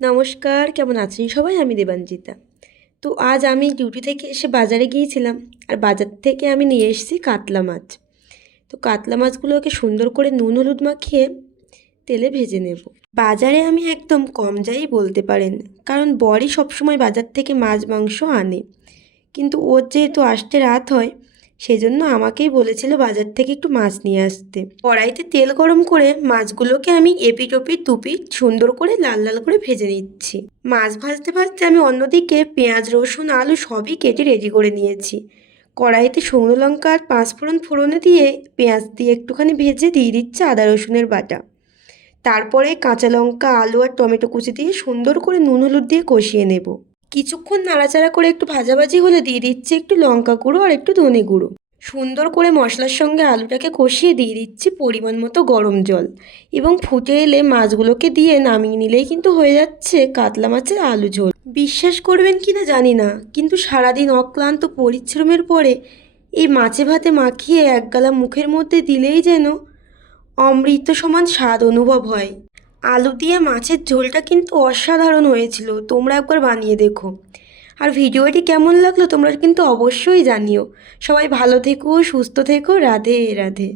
নমস্কার, কেমন আছেন সবাই? আমি দেবাঞ্জিতা। তো আজ আমি ডিউটি থেকে এসে বাজারে গিয়েছিলাম, আর বাজার থেকে আমি নিয়ে এসেছি কাতলা মাছ। তো কাতলা মাছগুলোকে সুন্দর করে নুন হলুদ মাখিয়ে তেলে ভেজে নেব। বাজারে আমি একদম কম যাই বলতে পারেন, কারণ বরই সবসময় বাজার থেকে মাছ মাংস আনে। কিন্তু ওর যেহেতু আসতে রাত হয়, সেজন্য আমাকেই বলেছিল বাজার থেকে একটু মাছ নিয়ে আসতে। কড়াইতে তেল গরম করে মাছগুলোকে আমি এপিট ওপিট দুপিট সুন্দর করে লাল লাল করে ভেজে নিচ্ছি। মাছ ভাজতে ভাজতে আমি অন্যদিকে পেঁয়াজ রসুন আলু সবই কেটে রেডি করে নিয়েছি। কড়াইতে শুকনো লঙ্কা আর পাঁচফোড়ন ফোড়নে দিয়ে পেঁয়াজ দিয়ে একটুখানি ভেজে দিয়ে দিচ্ছে আদা রসুনের বাটা। তারপরে কাঁচা লঙ্কা আলু আর টমেটো কুচি দিয়ে সুন্দর করে নুন হলুদ দিয়ে কষিয়ে নেব। কিছুক্ষণ নাড়াচাড়া করে একটু ভাজাভাজি হলে দিয়ে দিচ্ছি একটু লঙ্কা গুঁড়ো আর একটু ধনে গুঁড়ো। সুন্দর করে মশলার সঙ্গে আলুটাকে কষিয়ে দিয়ে দিচ্ছি পরিমাণ মতো গরম জল, এবং ফুটে এলে মাছগুলোকে দিয়ে নামিয়ে নিলেই কিন্তু হয়ে যাচ্ছে কাতলা মাছের আলু ঝোল। বিশ্বাস করবেন কি না জানি না, কিন্তু সারাদিন অক্লান্ত পরিশ্রমের পরে এই মাছে ভাতে মাখিয়ে এক গালা মুখের মধ্যে দিলেই যেন অমৃত সমান স্বাদ অনুভব হয়। আলু দিয়ে মাছের ঝোলটা কিন্তু অসাধারণ হয়েছিল, তোমরা একবার বানিয়ে দেখো। আর ভিডিওটি কেমন লাগলো তোমরা কিন্তু অবশ্যই জানিও। সবাই ভালো থেকো, সুস্থ থেকো, রাধে রাধে।